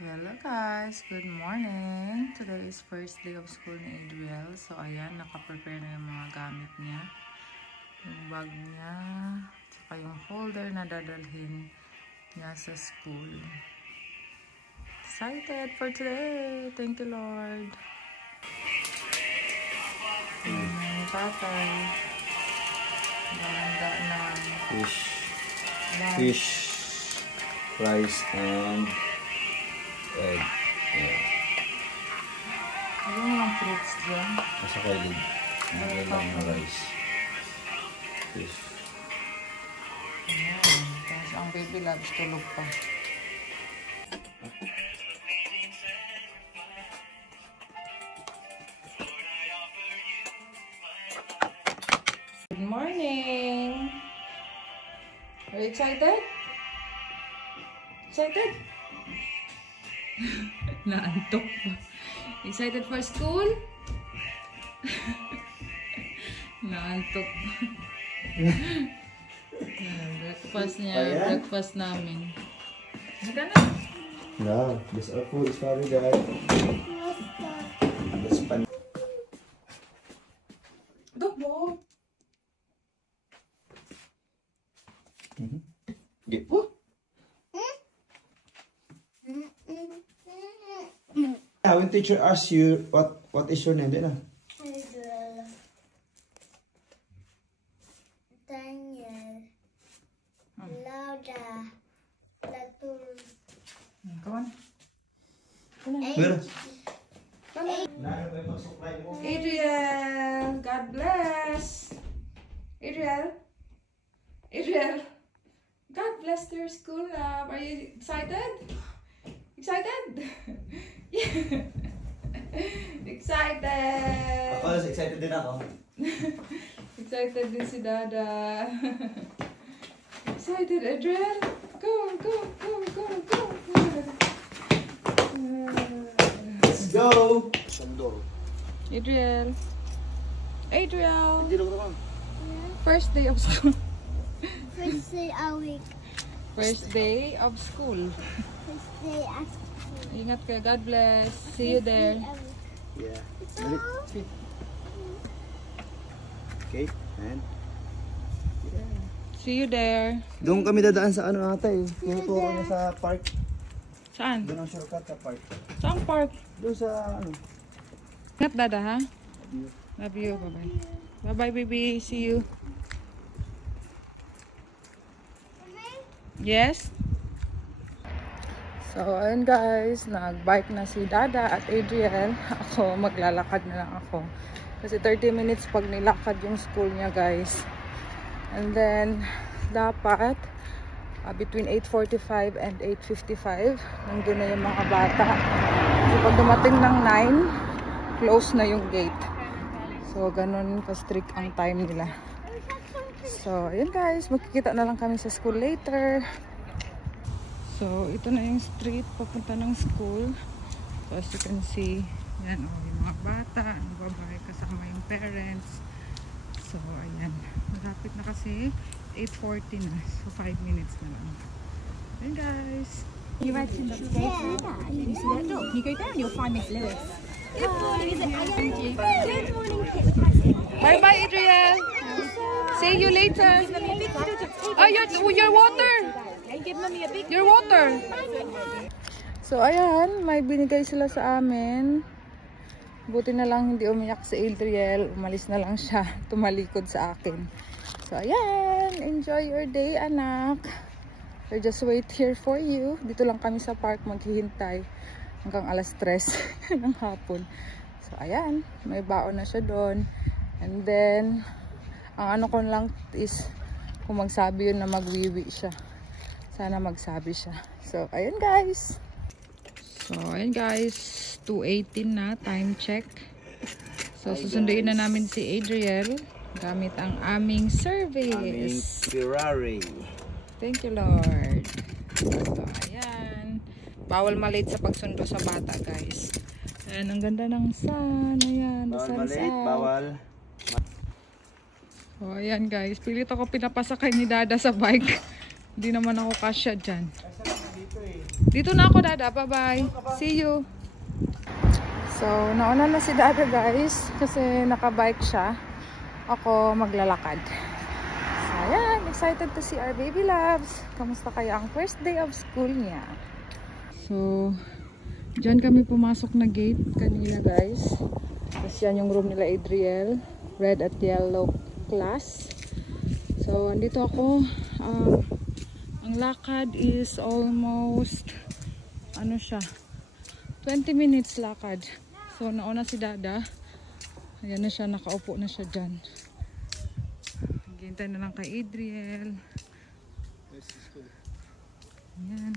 Hello guys, good morning. Today is first day of school ni Adriel. So ayan, naka-prepare na yung mga gamit niya. Yung bag niya, saka yung folder na dadalhin niya sa school. Excited for today. Thank you Lord. Tatay. Ganda na. Fish, rice, and egg. Yeah. Ano lang fruits dyan? Nasa kailid. Naglalang na rice. Fish. Ayan. Tapos ang baby loves tulog pa. Good morning! Are you excited? Excited? Naantok pa. Excited for school? Naantok pa. Breakfast niya. Breakfast namin. Handa na. No, this our food is very good. This pan. Adobo! Get. Now, when teacher asks you what is your name, then Daniel, Laura, Latul. Come on. where? Adriel, God bless. Adriel, Adriel, God bless your school love. Are you excited? Excited? Yeah. Excited. Ako, excited din ako. Excited din si Dada. Excited, Adriel. Go, go, go, go, go. Let's go. Adriel. Adriel. First day of school. First day a week. First day of school. First day at school. Ingat kayo. God bless. See you there. Yeah. Okay, and See you there. doon kami dadaan sa ano ata eh. Tinuturo niya sa park. Saan? Doon ang shortcut sa park. Saan park? Doon sa ano. Ingat Dada ha? Love you. Bye-bye. Bye-bye baby. See you. Yes? So, ayun guys, nag-bike na si Dada at Adriel. Ako, maglalakad na lang ako. Kasi 30 minutes pag nilakad yung school niya guys. And then, dapat between 8:45 and 8:55, nandun na yung mga bata. So, pag dumating ng 9, close na yung gate. So, ganun ka-strict ang time nila. So, ayun guys, magkikita na lang kami sa school later. So, ito na yung street papunta ng school. So, as you can see, yan o, yung mga bata, nagbabay kasama yung parents. So, ayan. Malapit na kasi 8:40 na. So, 5 minutes na lang. Ayan guys. You ready to go through that? You see that door? You go down, you'll find Miss Lewis. Good morning, is it? Good morning, Kit. Bye-bye, Adriel. See you later. Oh, your water. Give mommy a big Your water. So, ayan. May binigay sila sa amin. Buti na lang hindi umiyak si Adriel. Umalis na lang siya. Tumalikod sa akin. So, ayan. Enjoy your day, anak. We'll just wait here for you. Dito lang kami sa park maghihintay hanggang alas 3 ng hapon. So, ayan. May baon na siya doon. And then, ang ano ko lang is kung magsabi yun na magwiwi siya. Sana magsabi siya. So, ayun guys. So, ayun guys. 2:18 na. Time check. So, susunduin na namin si Adriel gamit ang aming service. Ferrari. Thank you, Lord. So, ayan. Bawal malate sa pagsundo sa bata, guys. Ayan, ang ganda ng sun. Ayan, the Bawal sun's malate, out. bawal. So, ayan guys. Pilit ako pinapasakay ni Dada sa bike. Hindi naman ako kasya dyan. Dito eh. Dito na ako, Dada. Bye-bye. See you. So, nauna na si Dada, guys. Kasi nakabike siya. Ako maglalakad. Ayan, excited to see our baby loves. Kamusta kaya ang first day of school niya? So, dyan kami pumasok na gate kanina, guys. Tapos yan yung room nila Adriel. Red at yellow class. So, andito ako. Ang lakad is almost, ano siya, 20 minutes lakad. So, nauna si Dada. Ayan na siya, nakaupo na siya dyan. Naghihintay na lang kay Adriel. Ayan.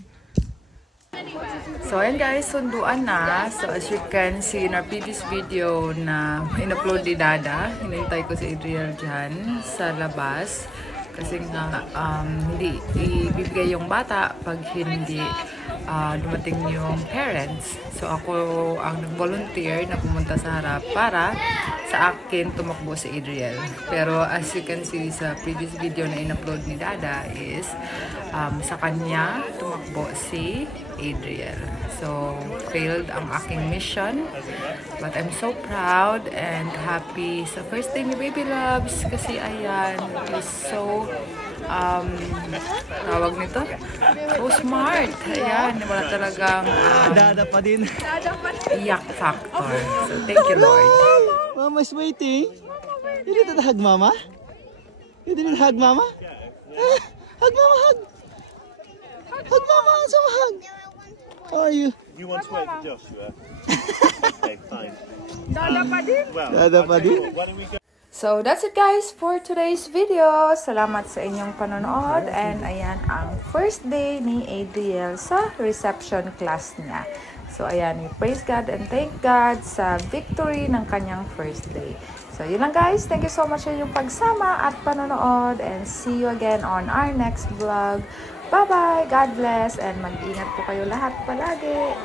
So, ayan guys, sunduan na. So, as you can see in our previous video na in-upload ni Dada, hinintay ko si Adriel dyan sa labas. Kasi nga, hindi ibibigay yung bata pag hindi dumating yung parents. So, ako ang nag-volunteer na pumunta sa harap para sa akin tumakbo si Adriel. Pero as you can see sa previous video na in-upload ni Dada is sa kanya tumakbo si Adriel. So, failed ang aking mission. But I'm so proud and happy sa first day ni Baby Loves. Kasi ayan, is so, tawag nito? So smart. Ayan, wala talagang Dada pa din. yak factor. So, thank you, Lord. Mama's waiting. You didn't hug Mama? You didn't hug Mama? Hug Mama, hug! Hug Mama, so hug! How are you? You want to wait for Joshua? Okay, fine. Dada pa din. Well, Dada pa din. why don't we go? So, that's it guys for today's video. Salamat sa inyong panonood. And ayan ang first day ni Adriel sa reception class niya. So, ayan, we praise God and thank God sa victory ng kanyang first day. So, yun lang guys. Thank you so much sa inyong pagsama at panonood. And see you again on our next vlog. Bye-bye! God bless! And mag-ingat po kayo lahat palagi!